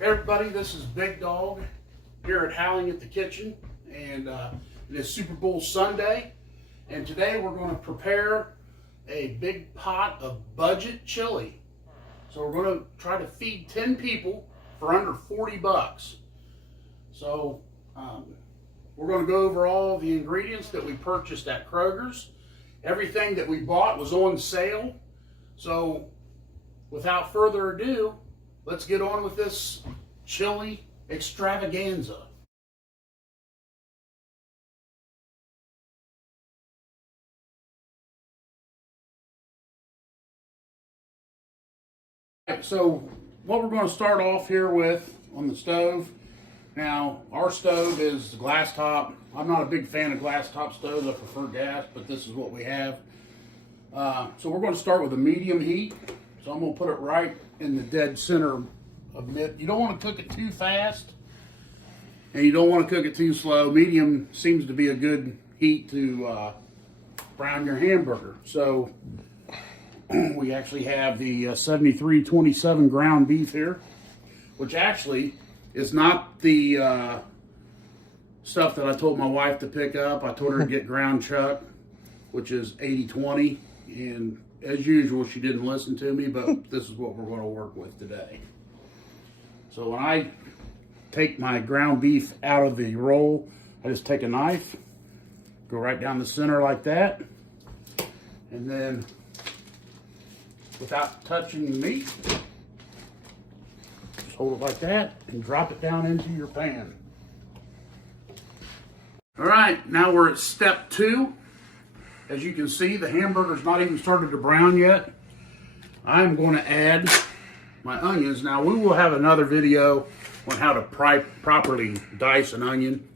Hey everybody, this is Big Dog here at Howling at the Kitchen, and it is Super Bowl Sunday, and today we're going to prepare a big pot of budget chili. So we're going to try to feed 10 people for under 40 bucks. So we're going to go over all the ingredients that we purchased at Kroger's. Everything that we bought was on sale. So without further ado, let's get on with this chili extravaganza. So what we're going to start off here with on the stove. Now, our stove is glass top. I'm not a big fan of glass top stoves. I prefer gas, but this is what we have. So we're going to start with a medium heat. So I'm going to put it right in the dead center of it. You don't want to cook it too fast, and you don't want to cook it too slow. Medium seems to be a good heat to brown your hamburger. So we actually have the 7327 ground beef here, which actually is not the stuff that I told my wife to pick up. I told her to get ground chuck, which is 80/20, and as usual, she didn't listen to me, but this is what we're going to work with today. So when I take my ground beef out of the roll, I just take a knife, go right down the center like that, and then without touching the meat, just hold it like that and drop it down into your pan. All right, now we're at step 2. As you can see, the hamburger's not even started to brown yet. I'm going to add my onions. Now, we will have another video on how to properly dice an onion.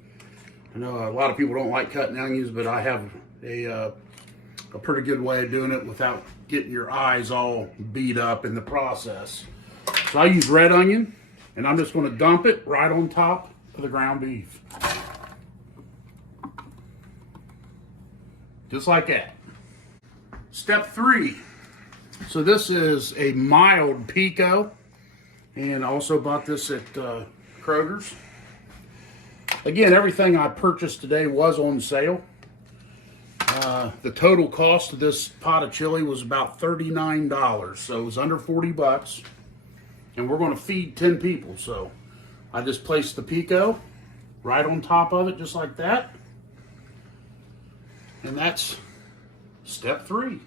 I know a lot of people don't like cutting onions, but I have a pretty good way of doing it without getting your eyes all beat up in the process. So I use red onion, and I'm just going to dump it right on top of the ground beef. Just like that. Step 3. So this is a mild PICO, and I also bought this at Kroger's. Again, everything I purchased today was on sale. The total cost of this pot of chili was about $39, so it was under 40 bucks. And we're going to feed 10 people, so I just placed the PICO right on top of it, just like that. And that's step 3.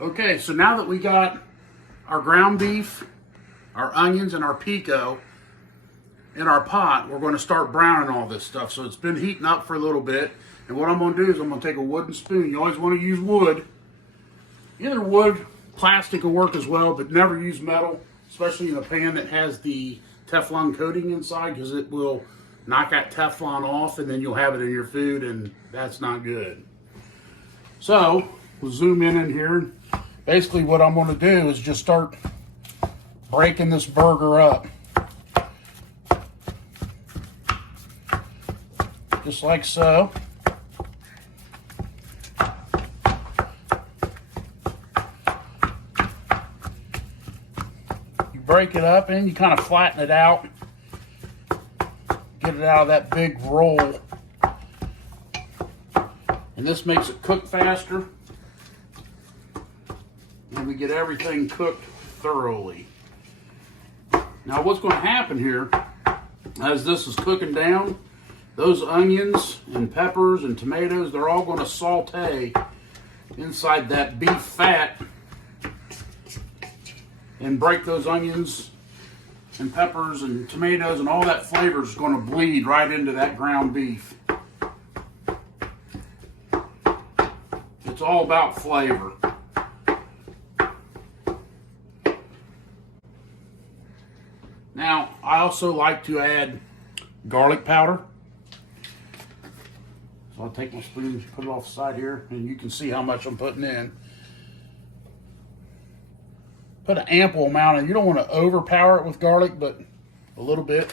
Okay, so now that we got our ground beef, our onions, and our PICO in our pot, we're going to start browning all this stuff. So it's been heating up for a little bit. And what I'm going to do is I'm going to take a wooden spoon. You always want to use wood. Either wood, plastic will work as well, but never use metal, especially in a pan that has the Teflon coating inside, because it will knock that Teflon off and then you'll have it in your food, and that's not good. So we'll zoom in here. Basically what I'm going to do is just start breaking this burger up. Just like so. You break it up and you kind of flatten it out. Get it out of that big roll. And this makes it cook faster. And we get everything cooked thoroughly. Now what's going to happen here, as this is cooking down, those onions and peppers and tomatoes, they're all going to saute inside that beef fat and break those onions and peppers and tomatoes, and all that flavor is going to bleed right into that ground beef. It's all about flavor. Now, I also like to add garlic powder. So I'll take my spoon, put it off the side here, and you can see how much I'm putting in. Put an ample amount in. You don't want to overpower it with garlic, but a little bit.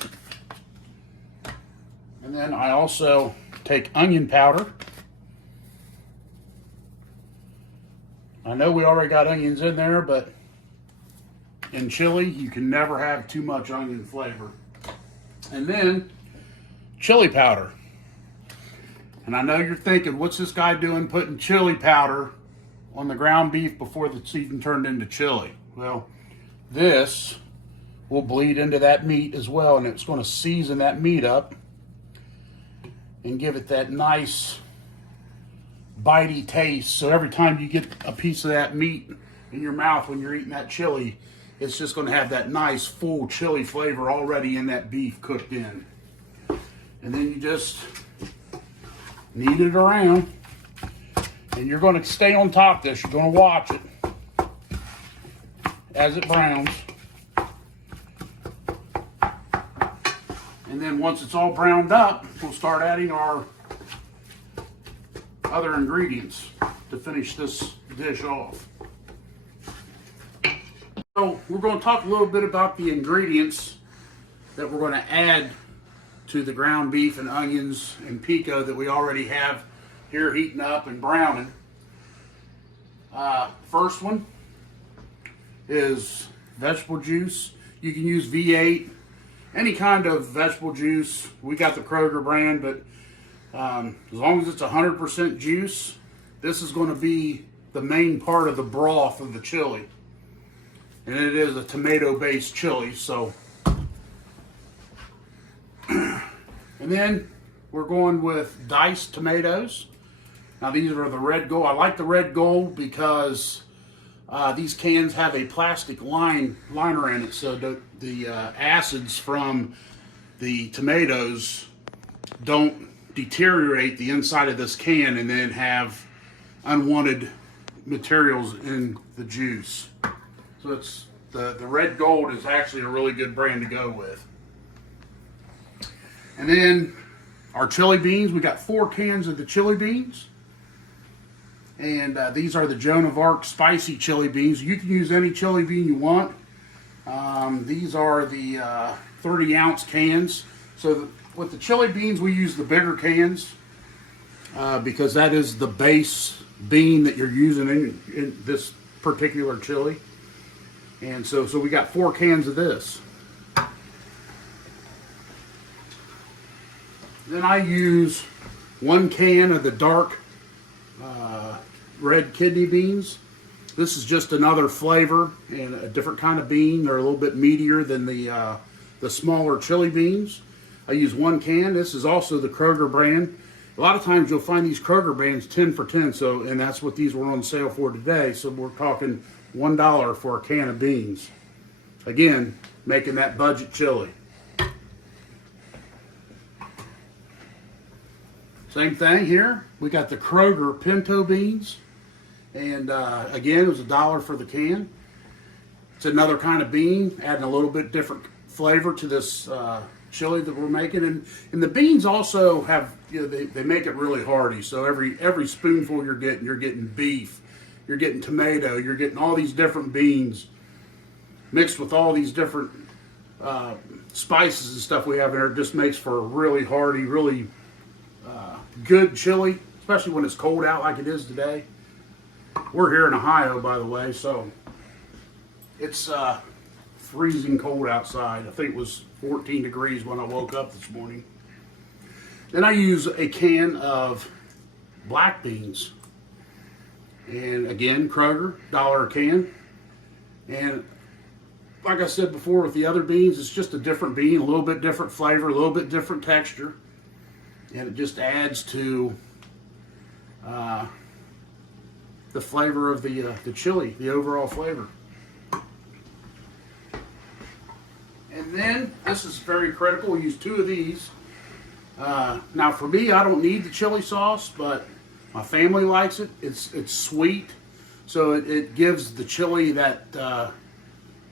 And then I also take onion powder. I know we already got onions in there, but in chili, you can never have too much onion flavor. And then chili powder. And I know you're thinking, what's this guy doing putting chili powder on the ground beef before it's even turned into chili? Well, this will bleed into that meat as well, and it's going to season that meat up and give it that nice bitey taste. So every time you get a piece of that meat in your mouth when you're eating that chili, it's just going to have that nice full chili flavor already in that beef cooked in. And then you just knead it around, and you're going to stay on top of this. You're going to watch it as it browns. And then once it's all browned up, we'll start adding our other ingredients to finish this dish off. So we're going to talk a little bit about the ingredients that we're going to add to the ground beef and onions and pico that we already have here heating up and browning. First one is vegetable juice. You can use V8, any kind of vegetable juice. We got the Kroger brand, but as long as it's 100% juice, this is going to be the main part of the broth of the chili. And it is a tomato-based chili, so. And then we're going with diced tomatoes. Now these are the red gold. I like the red gold because these cans have a plastic liner in it, so the acids from the tomatoes don't deteriorate the inside of this can and then have unwanted materials in the juice. So it's the red gold is actually a really good brand to go with. And then our chili beans, we got 4 cans of the chili beans. And these are the Joan of Arc spicy chili beans. You can use any chili bean you want. These are the 30-ounce cans. So with the chili beans, we use the bigger cans because that is the base bean that you're using in this particular chili. And so we got 4 cans of this. Then I use 1 can of the dark red kidney beans. This is just another flavor and a different kind of bean. They're a little bit meatier than the smaller chili beans. I use 1 can. This is also the Kroger brand. A lot of times you'll find these Kroger brands 10 for 10, and that's what these were on sale for today. So we're talking $1 for a can of beans. Again, making that budget chili. Same thing here. We got the Kroger pinto beans. And again, it was $1 for the can. It's another kind of bean, adding a little bit different flavor to this chili that we're making. And the beans also have, they make it really hearty. So every spoonful you're getting beef, you're getting tomato, you're getting all these different beans mixed with all these different spices and stuff we have in there. It just makes for a really hearty, really good chili, especially when it's cold out like it is today. We're here in Ohio, by the way, so it's freezing cold outside. I think it was 14 degrees when I woke up this morning. Then I use a can of black beans. And again, Kroger, $1 a can. And like I said before with the other beans, it's just a different bean, a little bit different flavor, a little bit different texture. And it just adds to the flavor of the chili, the overall flavor. And then, this is very critical, we use 2 of these. Now for me, I don't need the chili sauce, but my family likes it. It's sweet, so it gives the chili that,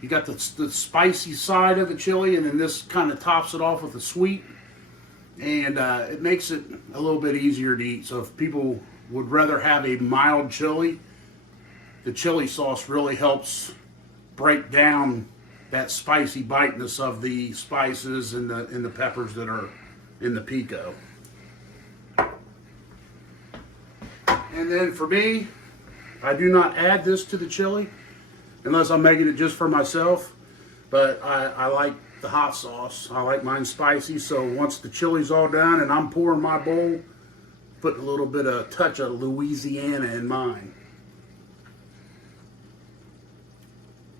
you got the spicy side of the chili, and then this kind of tops it off with the sweet. And it makes it a little bit easier to eat. So if people would rather have a mild chili, the chili sauce really helps break down that spicy biteness of the spices and the peppers that are in the pico. And then for me, I do not add this to the chili. unless I'm making it just for myself. But I like the hot sauce. I like mine spicy, so once the chili's all done and I'm pouring my bowl, put a little bit of touch of Louisiana in mine.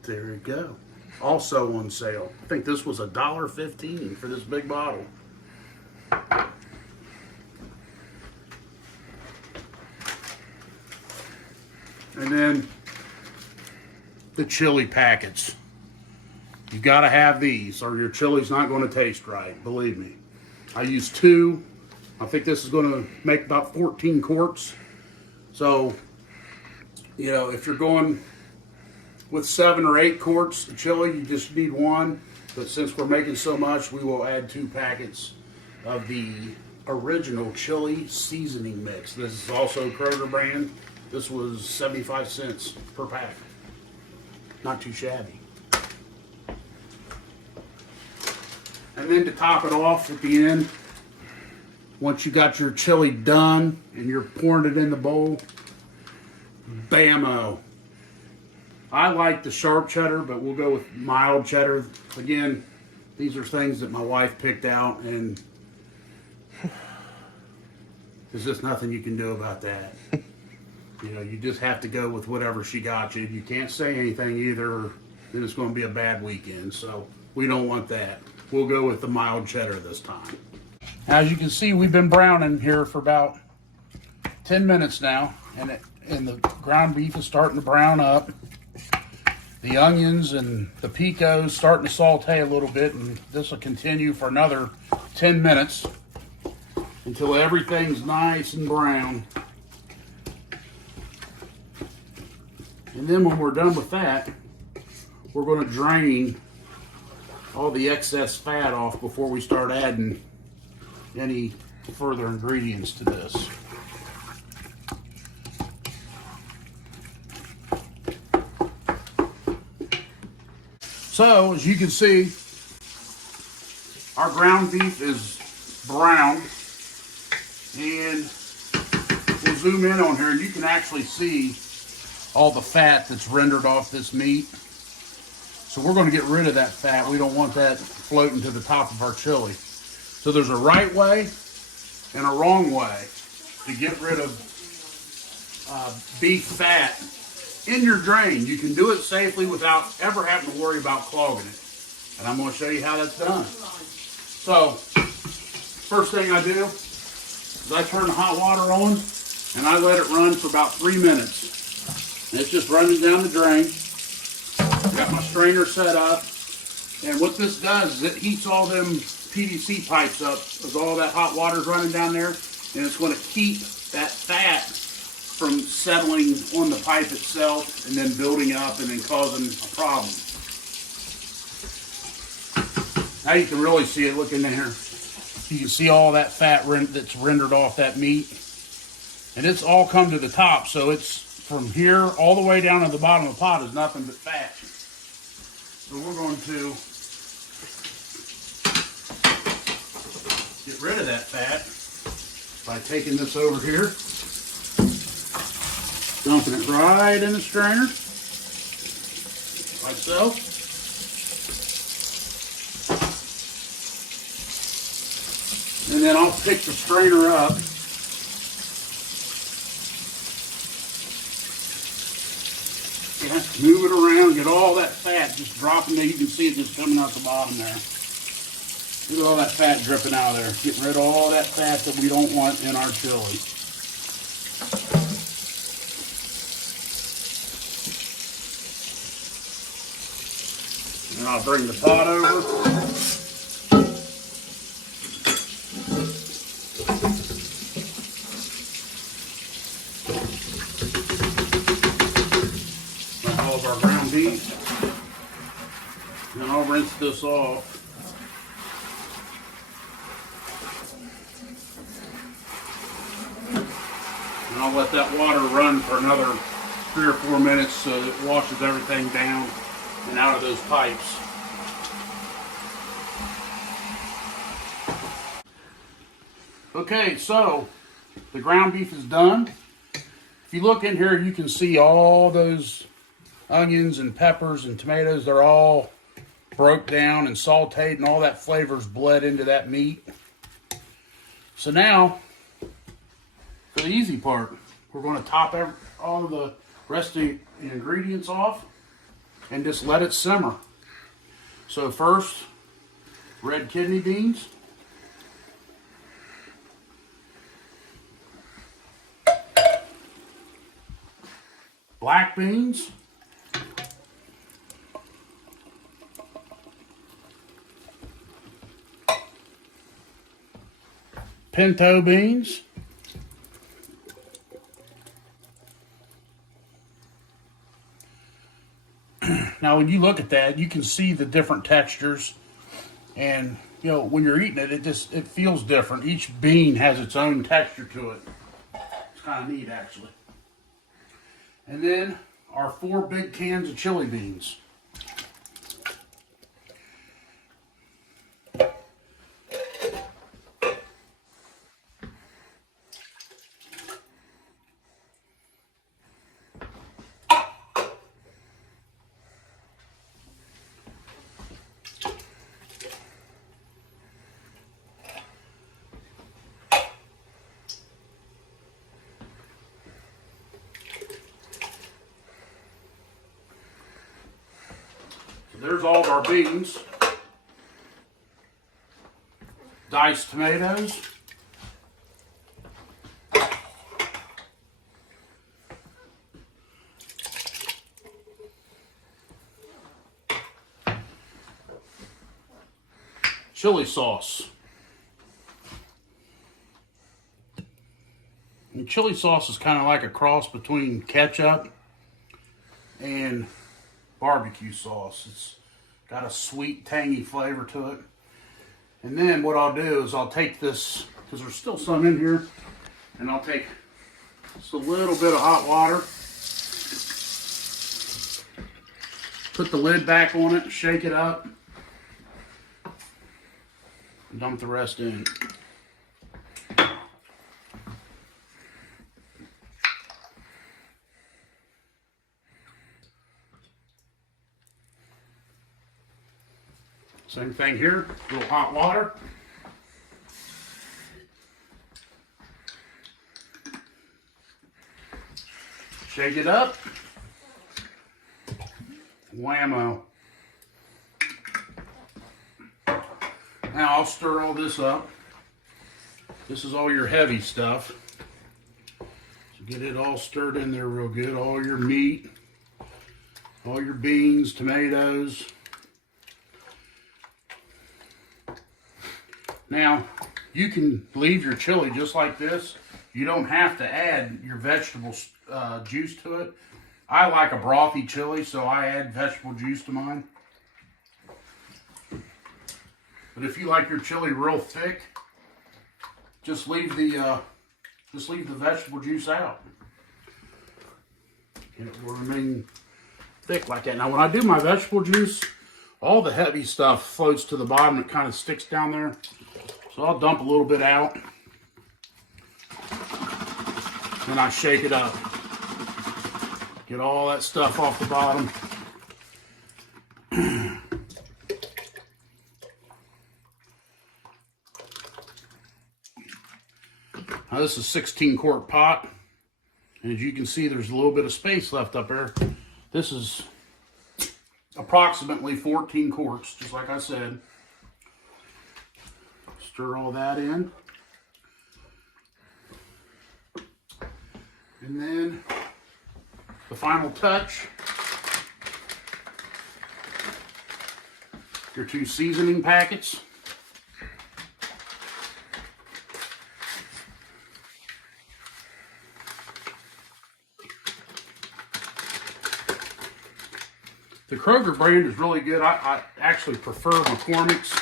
There you go. Also on sale. I think this was $1.15 for this big bottle. And then the chili packets. You gotta have these or your chili's not gonna taste right, believe me. I use 2. I think this is gonna make about 14 quarts. So, you know, if you're going with 7 or 8 quarts of chili, you just need 1. But since we're making so much, we will add 2 packets of the original chili seasoning mix. This is also Kroger brand. This was 75 cents per pack. Not too shabby. And then to top it off at the end, once you got your chili done and you're pouring it in the bowl, bam-o. I like the sharp cheddar, but we'll go with mild cheddar. Again, these are things that my wife picked out, and there's just nothing you can do about that. You know, you just have to go with whatever she got you. You can't say anything either, then it's going to be a bad weekend. So we don't want that. We'll go with the mild cheddar this time. As you can see, we've been browning here for about 10 minutes now, and the ground beef is starting to brown up. The onions and the PICO starting to saute a little bit, and this will continue for another 10 minutes until everything's nice and brown. And then when we're done with that, we're going to drain all the excess fat off before we start adding any further ingredients to this. So, as you can see, our ground beef is brown, and we'll zoom in on here and you can actually see all the fat that's rendered off this meat. So we're going to get rid of that fat. We don't want that floating to the top of our chili. So there's a right way and a wrong way to get rid of beef fat in your drain. You can do it safely without ever having to worry about clogging it. And I'm going to show you how that's done. So, first thing I do is I turn the hot water on and I let it run for about 3 minutes. And it's just running down the drain. I've got my strainer set up. And what this does is it heats all them PVC pipes up with all that hot water's running down there. And it's going to keep that fat from settling on the pipe itself and then building up and then causing a problem. Now you can really see it. Look in there. You can see all that fat that's rendered off that meat. And it's all come to the top, so it's from here all the way down to the bottom of the pot is nothing but fat. So we're going to get rid of that fat by taking this over here, dumping it right in the strainer, like so. And then I'll pick the strainer up and move it around, get all that fat just dropping there. You can see it just coming out the bottom there. Look at all that fat dripping out of there. Getting rid of all that fat that we don't want in our chili. And I'll bring the pot over. All of our ground beef. And I'll rinse this off. And I'll let that water run for another 3 or 4 minutes so that it washes everything down and out of those pipes. Okay, so the ground beef is done. If you look in here, you can see all those onions and peppers and tomatoes, they're all broke down and sauteed, and all that flavor's bled into that meat. So now, for the easy part, we're going to top all of the rest of the ingredients off and just let it simmer. So first, red kidney beans. Black beans. Pinto beans. Now when you look at that, you can see the different textures, and you know, when you're eating it, it feels different. Each bean has its own texture to it. It's kind of neat, actually. And then our 4 big cans of chili beans. There's all of our beans. Diced tomatoes. Chili sauce. And chili sauce is kind of like a cross between ketchup and barbecue sauce. It's got a sweet, tangy flavor to it. And then what I'll do is I'll take this, because there's still some in here, and I'll take just a little bit of hot water, put the lid back on it, shake it up, and dump the rest in. Same thing here, a little hot water. Shake it up. Whammo. Now I'll stir all this up. This is all your heavy stuff. So get it all stirred in there real good. All your meat, all your beans, tomatoes. Now, you can leave your chili just like this. You don't have to add your vegetable juice to it. I like a brothy chili, so I add vegetable juice to mine. But if you like your chili real thick, just leave the vegetable juice out, and it will remain thick like that. Now, when I do my vegetable juice, all the heavy stuff floats to the bottom. It kind of sticks down there. So I'll dump a little bit out, and I shake it up. Get all that stuff off the bottom. Now this is a 16-quart pot, and as you can see, there's a little bit of space left up there. This is approximately 14 quarts, just like I said. Stir all that in. And then the final touch, your 2 seasoning packets. The Kroger brand is really good. I actually prefer McCormick's.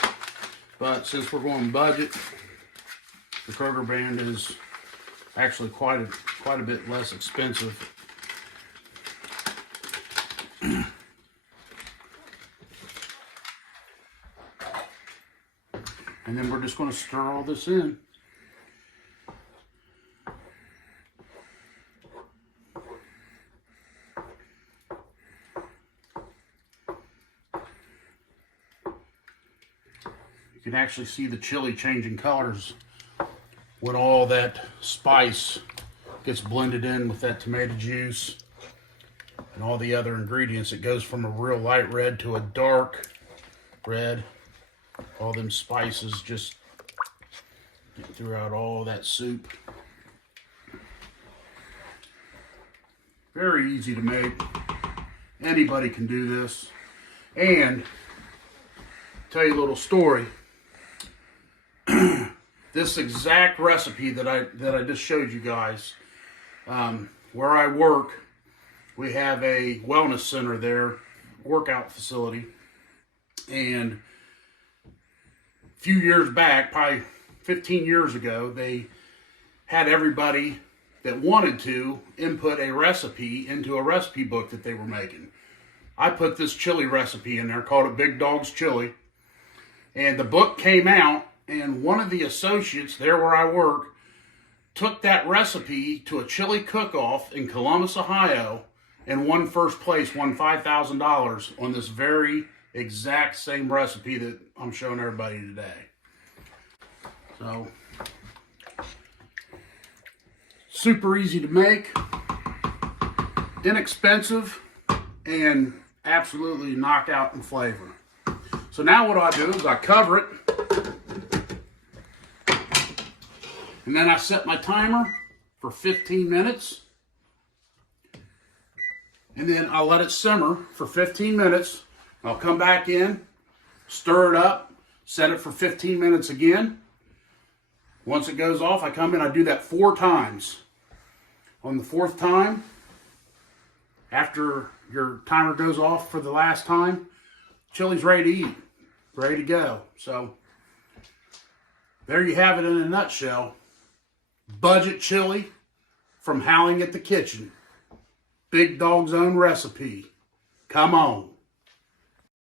But since we're going budget, the Kroger brand is actually quite a bit less expensive. And then we're just going to stir all this in. You can actually see the chili changing colors when all that spice gets blended in with that tomato juice and all the other ingredients. It goes from a real light red to a dark red. All them spices just get throughout all that soup. Very easy to make. Anybody can do this. And tell you a little story. This exact recipe that I just showed you guys, where I work, we have a wellness center there, workout facility, and a few years back, probably 15 years ago, they had everybody that wanted to input a recipe into a recipe book that they were making. I put this chili recipe in there, called it Big Dawgs Chili, and the book came out, and one of the associates there where I work took that recipe to a chili cook-off in Columbus, Ohio, and won first place, won $5,000 on this very exact same recipe that I'm showing everybody today. So, super easy to make, inexpensive, and absolutely knocked out in flavor. So now what I do is I cover it, and then I set my timer for 15 minutes, and then I'll let it simmer for 15 minutes. I'll come back in, stir it up, set it for 15 minutes again. Once it goes off, I come in, I do that 4 times. On the 4th time, after your timer goes off for the last time, chili's ready to eat, ready to go. So there you have it in a nutshell. Budget chili from Howling at the Kitchen. Big Dawg's own recipe. Come on.